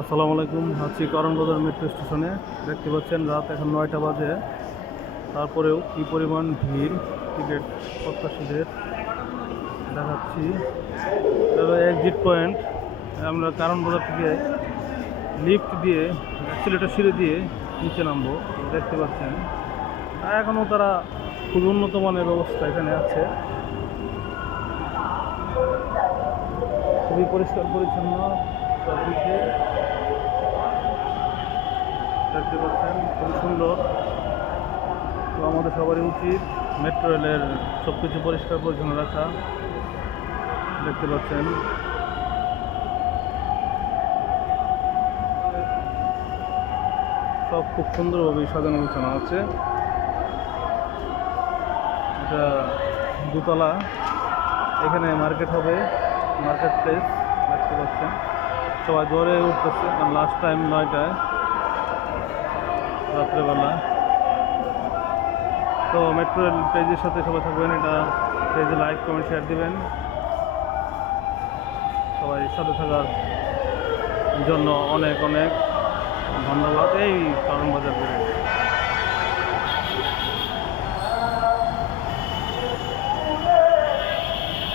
আসসালামু আলাইকুম, আছি করণবাজার মেট্রো স্টেশনে দেখতে পাচ্ছেন রাত এখন নয়টা বাজে। তারপরেও কি পরিমাণ ভিড় টিকিট প্রত্যাশীদের দেখাচ্ছি। এক্সিট পয়েন্ট আমরা কারণবাজার থেকে লিফট দিয়ে সিলেটের সিঁড়ি দিয়ে নিচে নামবো। দেখতে পাচ্ছেন। এখনও তারা খুব উন্নত মানের ব্যবস্থা এখানে আছে। খুবই পরিষ্কার, পরিচ্ছন্ন। দেখতে পাচ্ছেন খুব সুন্দর। তো আমাদের সবারই উচিত মেট্রো রেলের সব কিছু পরিষ্কার পরিচ্ছন্ন রাখা। দেখতে পাচ্ছেন। সব খুব সুন্দরভাবে সাজানো গোছানো আছে। এটা দুতলা। এখানে মার্কেট হবে, মার্কেট প্লেস, দেখতে পাচ্ছেন। সবাই দৌড়ে উঠতেছে। লাস্ট টাইম নয়টায়, রাত্রেবেলা। তো মেট্রো রেল পেজের সাথে সবাই থাকবেন, এটা পেজে লাইক কমেন্ট শেয়ার দিবেন। সবাই সাথে থাকার জন্য অনেক অনেক ধন্যবাদ। এই কারণ বাজার